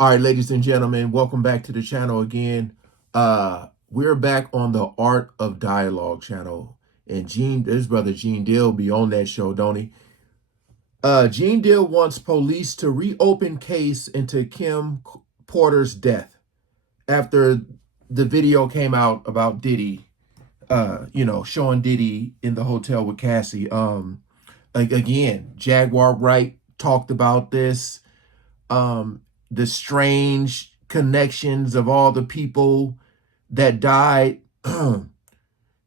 All right, ladies and gentlemen, welcome back to the channel again. We're back on the Art of Dialogue channel. And his brother Gene Deal be on that show, don't he? Gene Deal wants police to reopen case into Kim Porter's death after the video came out about Diddy, showing Diddy in the hotel with Cassie. Again, Jaguar Wright talked about this. The strange connections of all the people that died. And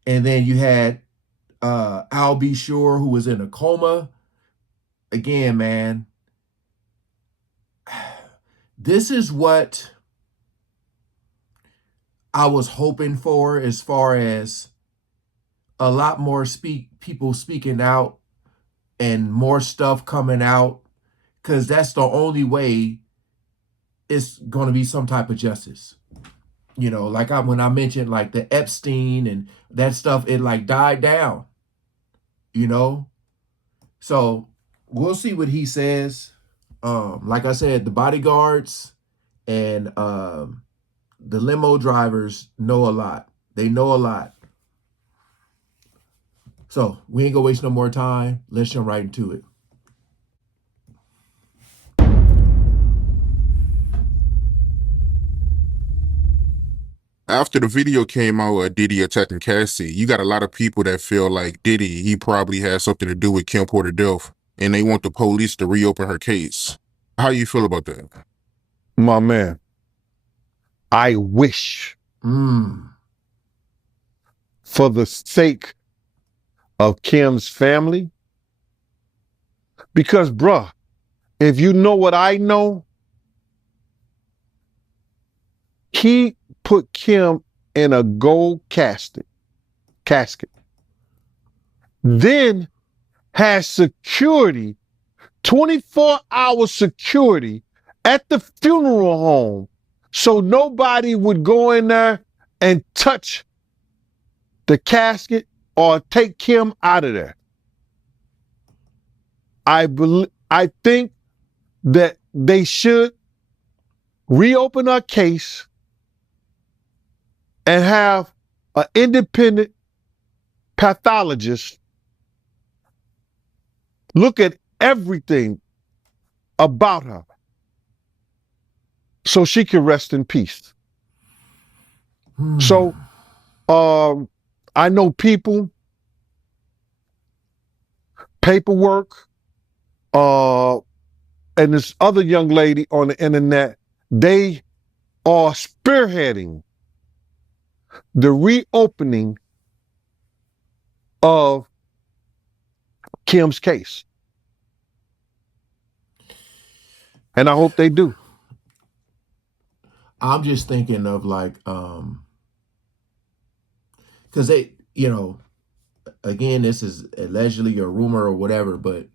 then you had Al B. Sure, who was in a coma. Again, man, this is what I was hoping for as far as a lot more people speaking out and more stuff coming out, because that's the only way it's going to be some type of justice. Like when I mentioned like the Epstein and that stuff, it like died down, you know? So we'll see what he says. Like I said, the bodyguards and the limo drivers know a lot. They know a lot. So we ain't gonna waste no more time. Let's jump right into it. After the video came out of Diddy attacking Cassie, you got a lot of people that feel like Diddy, he probably has something to do with Kim Porter death, and they want the police to reopen her case. How you feel about that? My man, I wish for the sake of Kim's family, because bruh, if you know what I know, he put Kim in a gold casket, then has security, 24-hour security at the funeral home, so nobody would go in there and touch the casket or take Kim out of there. I think that they should reopen our case and have an independent pathologist look at everything about her so she can rest in peace. So I know people, paperwork, and this other young lady on the internet, they are spearheading the reopening of Kim's case. And I hope they do. I'm just thinking of like, because they, again, this is allegedly a rumor or whatever, but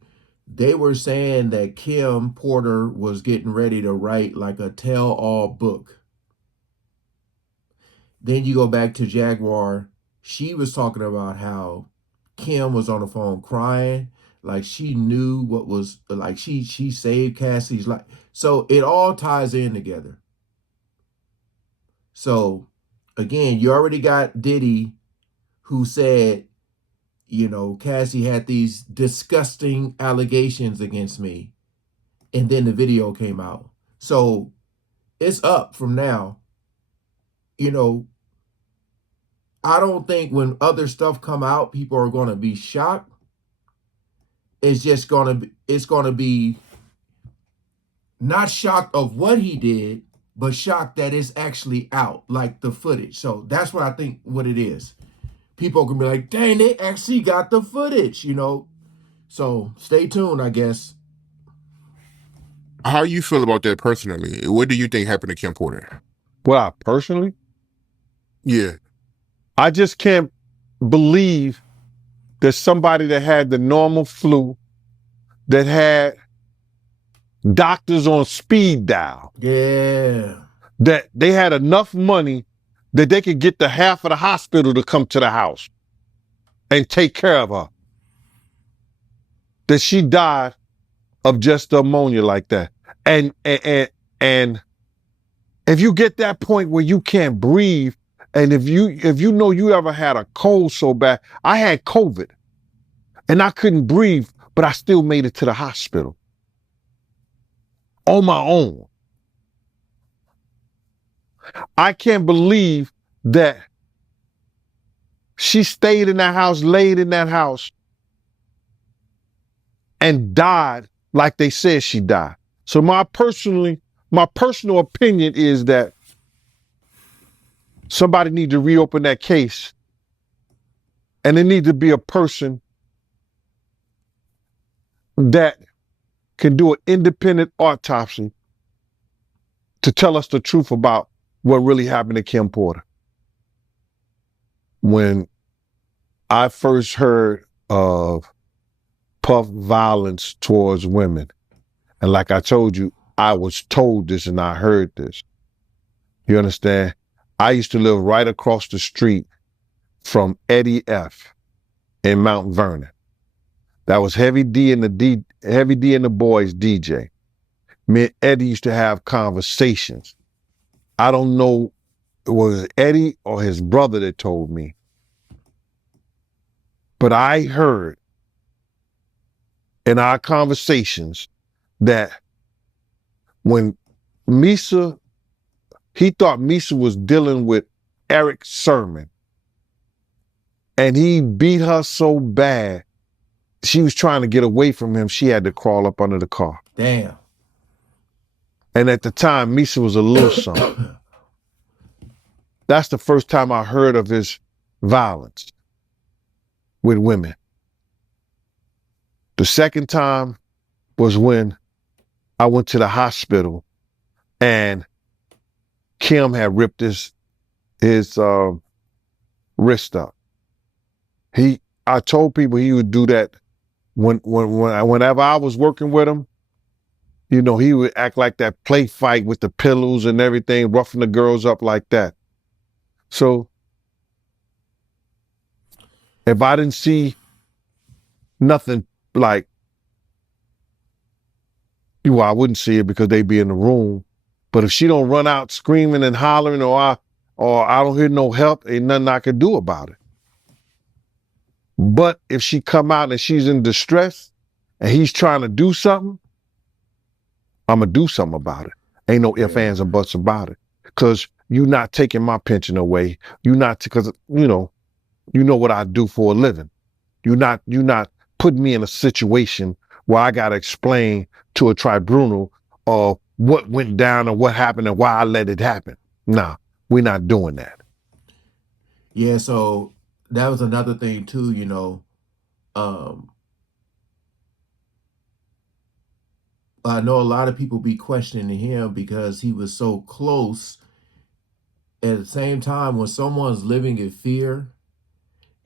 they were saying that Kim Porter was getting ready to write like a tell-all book. Then you go back to Jaguar. She was talking about how Kim was on the phone crying, like she knew what was, like she saved Cassie's life. So it all ties in together. So again, you already got Diddy, who said, Cassie had these disgusting allegations against me. And then the video came out. So it's up from now. I don't think when other stuff come out, people are going to be shocked. It's going to be not shocked of what he did, but shocked that it's actually out, like the footage. So that's what I think what it is. People can be like, dang, they actually got the footage, So stay tuned, I guess. How you feel about that personally? What do you think happened to Kim Porter? Well, personally, Yeah. I just can't believe that somebody that had the normal flu, that had doctors on speed dial, Yeah. that they had enough money that they could get the half of the hospital to come to the house and take care of her, that she died of just ammonia like that. And If you get that point where you can't breathe, and if you know you ever had a cold so bad, I had COVID and I couldn't breathe, but I still made it to the hospital on my own. I can't believe that she stayed in that house, laid in that house, and died like they said she died. So my personal opinion is that somebody need to reopen that case, and there need to be a person that can do an independent autopsy to tell us the truth about what really happened to Kim Porter. When I first heard of Puff violence towards women, and like I told you, I was told this and I heard this. You understand? I used to live right across the street from Eddie F. in Mount Vernon. That was Heavy D and the Boys DJ. Me and Eddie used to have conversations. I don't know, it was Eddie or his brother that told me. But I heard in our conversations that when he thought Misa was dealing with Eric Sermon, and he beat her so bad, she was trying to get away from him. She had to crawl up under the car. Damn. And at the time, Misa was a little something. That's the first time I heard of his violence with women. The second time was when I went to the hospital and Kim had ripped his wrist up. I told people he would do that whenever I was working with him. You know, he would act like that play fight with the pillows and everything, roughing the girls up like that. So if I didn't see nothing like, well, I wouldn't see it because they'd be in the room. But if she don't run out screaming and hollering, or I don't hear no help, ain't nothing I could do about it. But if she come out and she's in distress and he's trying to do something, I'm going to do something about it. Ain't no ifs, ands, and buts about it. Because you're not taking my pension away. You're not, because, you know what I do for a living. You're not putting me in a situation where I got to explain to a tribunal of what went down and what happened and why I let it happen. Nah, we're not doing that. Yeah, so that was another thing too, I know a lot of people be questioning him because he was so close. At the same time, when someone's living in fear,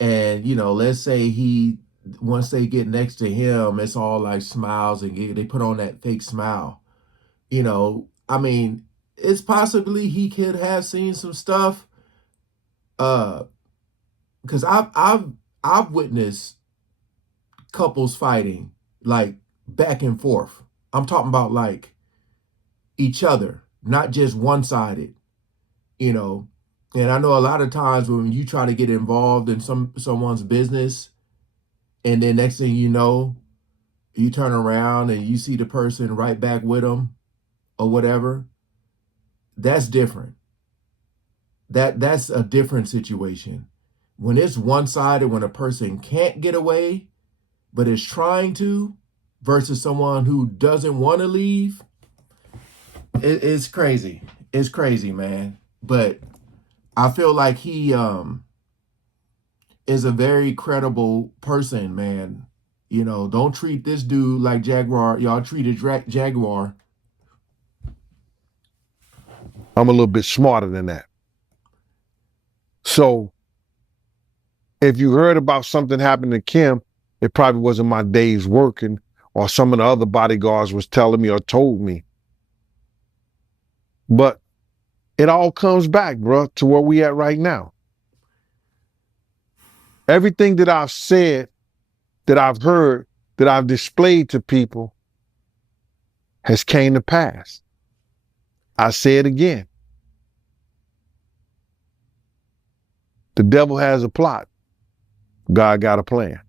and let's say once they get next to him, it's all like smiles and they put on that fake smile. I mean, it's possibly he could have seen some stuff. Because I've witnessed couples fighting like back and forth. I'm talking about like each other, not just one-sided, you know. And I know a lot of times when you try to get involved in someone's business, and then next thing you know, you turn around and you see the person right back with them or whatever. That's different. That's a different situation. When it's one-sided, when a person can't get away but is trying to, versus someone who doesn't want to leave, it's crazy. It's crazy, man. But I feel like he is a very credible person, man. Don't treat this dude like Jaguar. Y'all treated Jaguar. I'm a little bit smarter than that. So if you heard about something happening to Kim, it probably wasn't my days working, or some of the other bodyguards was telling me or told me. But it all comes back, bro, to where we at right now. Everything that I've said, that I've heard, that I've displayed to people has came to pass. I say it again. The devil has a plot. God got a plan.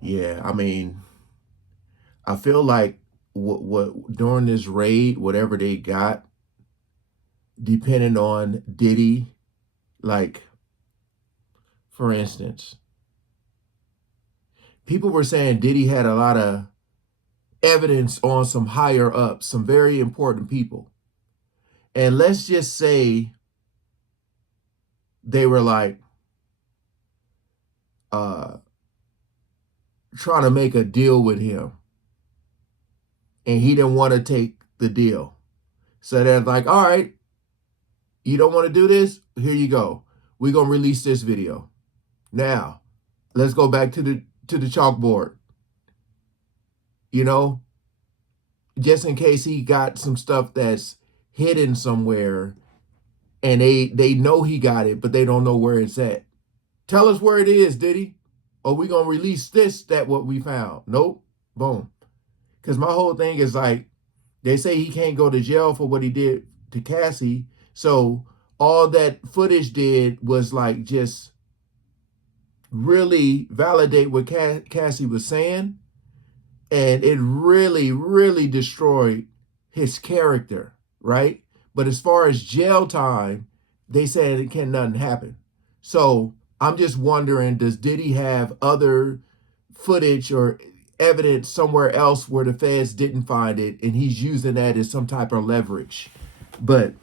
Yeah, I mean, I feel like what during this raid, whatever they got, depending on Diddy, like for instance, people were saying Diddy had a lot of evidence on some higher ups, some very important people. And let's just say they were like trying to make a deal with him and he didn't want to take the deal. So they're like, all right, you don't want to do this? Here you go. We're going to release this video. Now, let's go back to the chalkboard. You know, just in case he got some stuff that's hidden somewhere and they know he got it, but they don't know where it's at. Tell us where it is, Diddy. Or we going to release that what we found. Nope. Boom. Because my whole thing is like, they say he can't go to jail for what he did to Cassie. So all that footage did was like just really validate what Cassie was saying. And it really, really destroyed his character, right? But as far as jail time, they said it can nothing happen. So I'm just wondering, does Diddy have other footage or evidence somewhere else where the feds didn't find it and he's using that as some type of leverage? But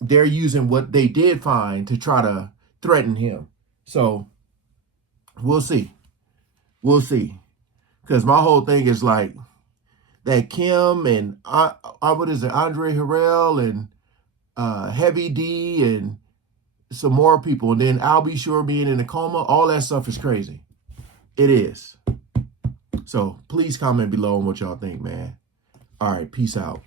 they're using what they did find to try to threaten him. So we'll see. We'll see. Because my whole thing is like that Kim and what is it, Andre Harrell and Heavy D and some more people, and then I'll Be Sure being in a coma, all that stuff is crazy. It is. So please comment below on what y'all think, man. All right, peace out.